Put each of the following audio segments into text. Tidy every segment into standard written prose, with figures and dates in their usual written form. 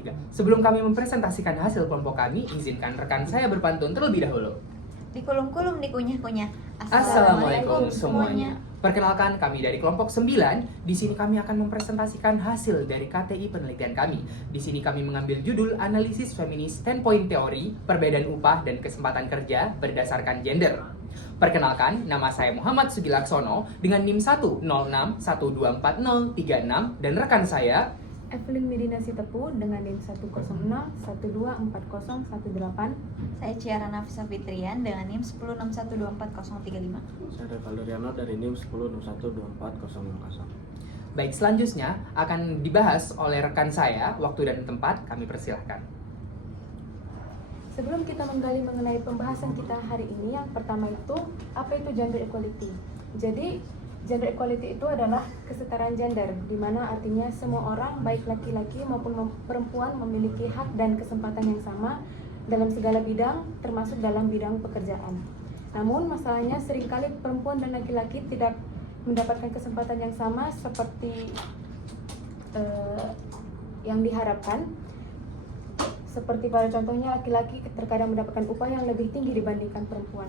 3. Sebelum kami mempresentasikan hasil kelompok kami, izinkan rekan saya berpantun terlebih dahulu. Dikulum-kulum, dikunyah-kunyah. Assalamualaikum semuanya. Perkenalkan, kami dari kelompok 9. Di sini kami akan mempresentasikan hasil dari KTI penelitian kami. Di sini kami mengambil judul Analisis Feminis Standpoint Theory, Perbedaan Upah dan Kesempatan Kerja Berdasarkan Gender. Perkenalkan, nama saya Muhammad Sugilaksono dengan NIM 106124036 dan rekan saya Evelyn Medina Sitepu dengan NIM 106124018. Saya Ciara Nafisa Fitrian dengan NIM 106124035. Saya Revaldo Riano dari NIM 106124050. Baik, selanjutnya akan dibahas oleh rekan saya. Waktu dan tempat kami persilahkan. Sebelum kita menggali mengenai pembahasan kita hari ini, yang pertama itu, apa itu gender equality? Jadi, gender equality itu adalah kesetaraan gender, di mana artinya semua orang, baik laki-laki maupun perempuan, memiliki hak dan kesempatan yang sama dalam segala bidang, termasuk dalam bidang pekerjaan. Namun, masalahnya seringkali perempuan dan laki-laki tidak mendapatkan kesempatan yang sama seperti yang diharapkan. Seperti pada contohnya, laki-laki terkadang mendapatkan upah yang lebih tinggi dibandingkan perempuan.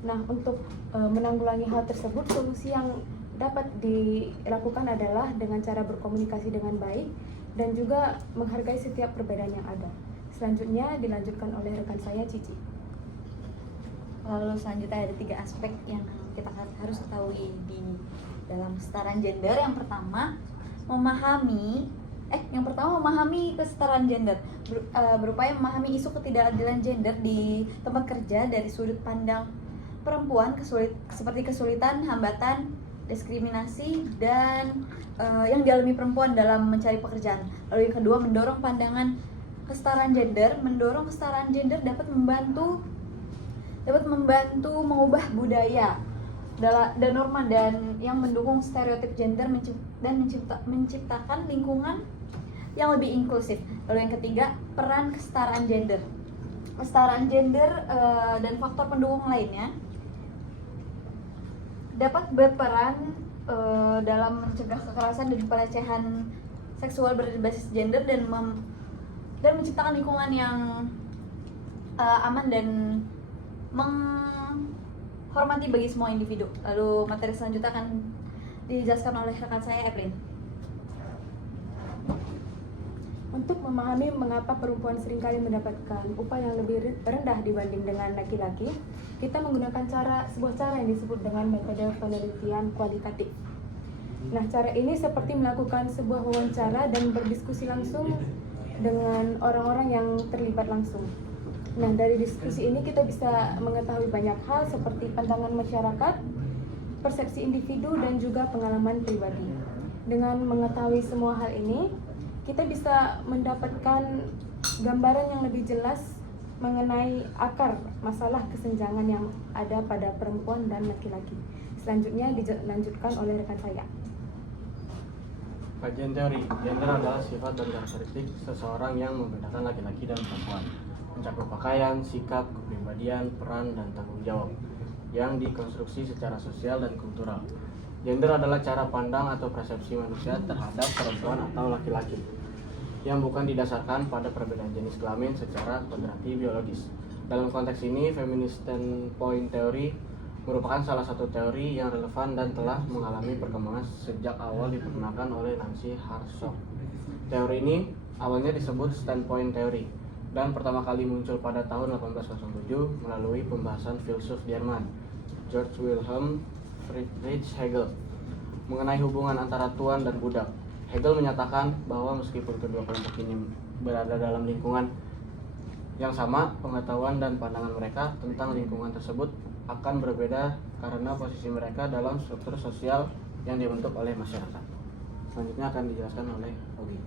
Nah, untuk menanggulangi hal tersebut, solusi yang dapat dilakukan adalah dengan cara berkomunikasi dengan baik dan juga menghargai setiap perbedaan yang ada. Selanjutnya dilanjutkan oleh rekan saya, Cici. Lalu selanjutnya ada 3 aspek yang kita harus ketahui di dalam kesetaraan gender. Yang pertama, memahami kesetaraan gender, berupaya memahami isu ketidakadilan gender di tempat kerja dari sudut pandang perempuan, seperti kesulitan, hambatan, diskriminasi, dan yang dialami perempuan dalam mencari pekerjaan. Lalu yang kedua, mendorong pandangan kesetaraan gender. Mendorong kesetaraan gender dapat membantu mengubah budaya dan norma dan yang mendukung stereotip gender dan menciptakan lingkungan yang lebih inklusif. Lalu yang ketiga, peran kesetaraan gender. Kesetaraan gender dan faktor pendukung lainnya dapat berperan dalam mencegah kekerasan dan pelecehan seksual berbasis gender dan menciptakan lingkungan yang aman dan menghormati bagi semua individu. Lalu materi selanjutnya akan dijelaskan oleh rekan saya, Evelyn. Untuk memahami mengapa perempuan seringkali mendapatkan upah yang lebih rendah dibanding dengan laki-laki, kita menggunakan sebuah cara yang disebut dengan metode penelitian kualitatif. Nah, cara ini seperti melakukan sebuah wawancara dan berdiskusi langsung dengan orang-orang yang terlibat langsung. Nah, dari diskusi ini kita bisa mengetahui banyak hal seperti pandangan masyarakat, persepsi individu, dan juga pengalaman pribadi. Dengan mengetahui semua hal ini, kita bisa mendapatkan gambaran yang lebih jelas mengenai akar masalah kesenjangan yang ada pada perempuan dan laki-laki. Selanjutnya dilanjutkan oleh rekan saya. Kajian teori, gender adalah sifat dan karakteristik seseorang yang membedakan laki-laki dan perempuan, mencakup pakaian, sikap, kepribadian, peran, dan tanggung jawab yang dikonstruksi secara sosial dan kultural. Gender adalah cara pandang atau persepsi manusia terhadap perempuan atau laki-laki yang bukan didasarkan pada perbedaan jenis kelamin secara kodrati biologis. Dalam konteks ini, feminist standpoint theory merupakan salah satu teori yang relevan dan telah mengalami perkembangan sejak awal diperkenalkan oleh Nancy Hartsock. Teori ini awalnya disebut standpoint theory dan pertama kali muncul pada tahun 1807 melalui pembahasan filsuf Jerman Georg Wilhelm Friedrich Hegel mengenai hubungan antara tuan dan budak. Hegel menyatakan bahwa meskipun kedua kelompok ini berada dalam lingkungan yang sama, pengetahuan dan pandangan mereka tentang lingkungan tersebut akan berbeda karena posisi mereka dalam struktur sosial yang dibentuk oleh masyarakat. Selanjutnya akan dijelaskan oleh Ogi.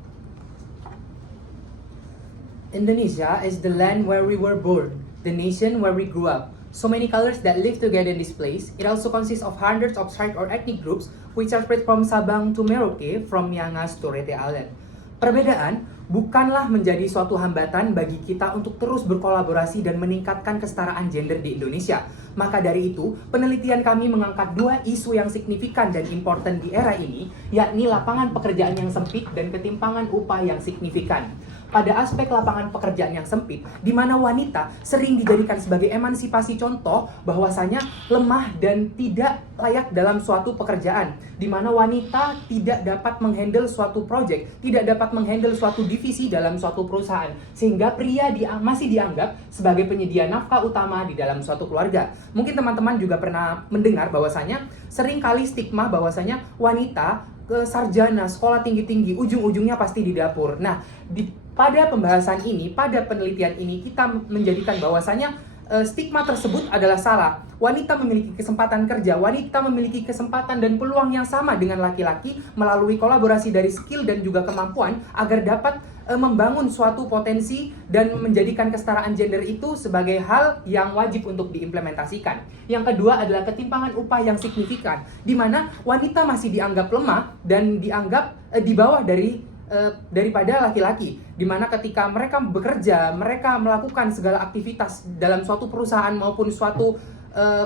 Indonesia is the land where we were born, the nation where we grew up. So many colors that live together in this place. It also consists of hundreds of tribe or ethnic groups which are spread from Sabang to Merauke, from Miangas to Rete Island. Perbedaan bukanlah menjadi suatu hambatan bagi kita untuk terus berkolaborasi dan meningkatkan kesetaraan gender di Indonesia. Maka dari itu, penelitian kami mengangkat 2 isu yang signifikan dan important di era ini, yakni lapangan pekerjaan yang sempit dan ketimpangan upah yang signifikan. pada aspek lapangan pekerjaan yang sempit, di mana wanita sering dijadikan sebagai emansipasi contoh bahwasanya lemah dan tidak layak dalam suatu pekerjaan, di mana wanita tidak dapat menghandle suatu project, tidak dapat menghandle suatu divisi dalam suatu perusahaan, sehingga pria masih dianggap sebagai penyedia nafkah utama di dalam suatu keluarga. Mungkin teman-teman juga pernah mendengar bahwasanya sering kali stigma bahwasanya wanita ke sarjana, sekolah tinggi-tinggi, ujung-ujungnya pasti di dapur. Nah, pada pembahasan ini, pada penelitian ini, kita menjadikan bahwasanya stigma tersebut adalah salah. Wanita memiliki kesempatan kerja, wanita memiliki kesempatan dan peluang yang sama dengan laki-laki melalui kolaborasi dari skill dan juga kemampuan agar dapat membangun suatu potensi dan menjadikan kesetaraan gender itu sebagai hal yang wajib untuk diimplementasikan. Yang kedua adalah ketimpangan upah yang signifikan, di mana wanita masih dianggap lemah dan dianggap di bawah daripada laki-laki, di mana ketika mereka bekerja, mereka melakukan segala aktivitas dalam suatu perusahaan maupun suatu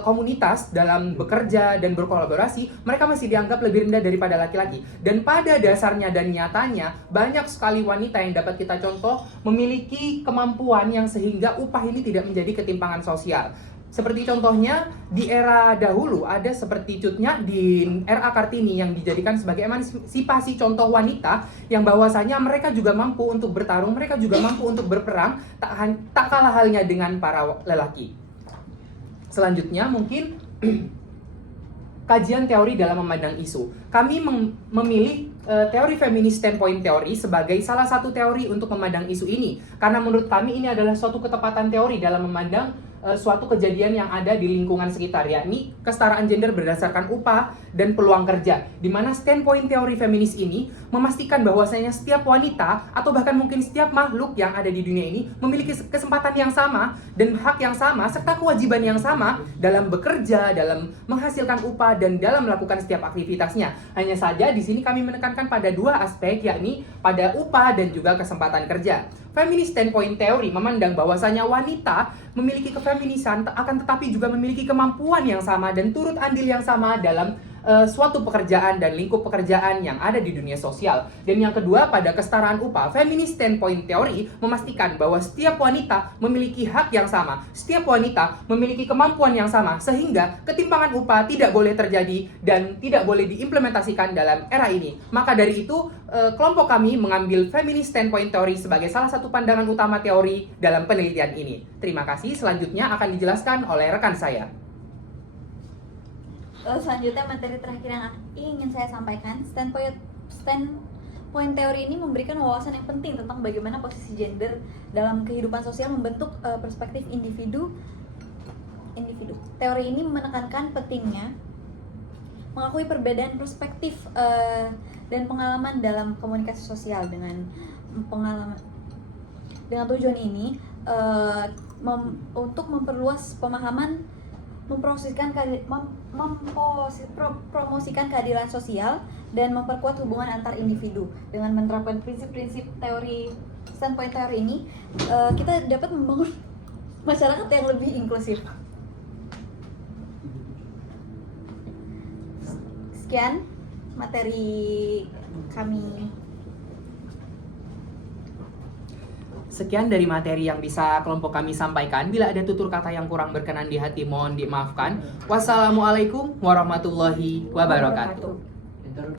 komunitas dalam bekerja dan berkolaborasi, mereka masih dianggap lebih rendah daripada laki-laki. Dan pada dasarnya dan nyatanya, banyak sekali wanita yang dapat kita contoh memiliki kemampuan yang sehingga upah ini tidak menjadi ketimpangan sosial. Seperti contohnya di era dahulu ada seperti Cut Nyak di RA Kartini yang dijadikan sebagai emansipasi contoh wanita yang bahwasanya mereka juga mampu untuk bertarung, mereka juga mampu untuk berperang, tak kalah halnya dengan para lelaki. Selanjutnya mungkin kajian teori dalam memandang isu. Kami memilih teori feminis standpoint teori sebagai salah satu teori untuk memandang isu ini, karena menurut kami ini adalah suatu ketepatan teori dalam memandang suatu kejadian yang ada di lingkungan sekitar, yakni kesetaraan gender berdasarkan upah dan peluang kerja, di mana standpoint teori feminis ini memastikan bahwasanya setiap wanita atau bahkan mungkin setiap makhluk yang ada di dunia ini memiliki kesempatan yang sama dan hak yang sama serta kewajiban yang sama dalam bekerja, dalam menghasilkan upah dan dalam melakukan setiap aktivitasnya. Hanya saja di sini kami menekankan pada dua aspek, yakni pada upah dan juga kesempatan kerja. Feminist standpoint teori memandang bahwasanya wanita memiliki kefeminisan akan tetapi juga memiliki kemampuan yang sama dan turut andil yang sama dalam suatu pekerjaan dan lingkup pekerjaan yang ada di dunia sosial. Dan yang kedua, pada kesetaraan upah, feminist standpoint teori memastikan bahwa setiap wanita memiliki hak yang sama, setiap wanita memiliki kemampuan yang sama, sehingga ketimpangan upah tidak boleh terjadi dan tidak boleh diimplementasikan dalam era ini. Maka dari itu, kelompok kami mengambil feminist standpoint teori sebagai salah satu pandangan utama teori dalam penelitian ini. Terima kasih, selanjutnya akan dijelaskan oleh rekan saya. Selanjutnya materi terakhir yang ingin saya sampaikan, standpoint teori ini memberikan wawasan yang penting tentang bagaimana posisi gender dalam kehidupan sosial membentuk perspektif individu. Teori ini menekankan pentingnya mengakui perbedaan perspektif dan pengalaman dalam komunikasi sosial. Dengan tujuan ini untuk memperluas pemahaman, mempromosikan keadilan sosial dan memperkuat hubungan antar individu. Dengan menerapkan prinsip-prinsip teori standpoint teori ini, kita dapat membangun masyarakat yang lebih inklusif. Sekian materi kami. Sekian dari materi yang bisa kelompok kami sampaikan. Bila ada tutur kata yang kurang berkenan di hati, mohon dimaafkan. Wassalamualaikum warahmatullahi wabarakatuh.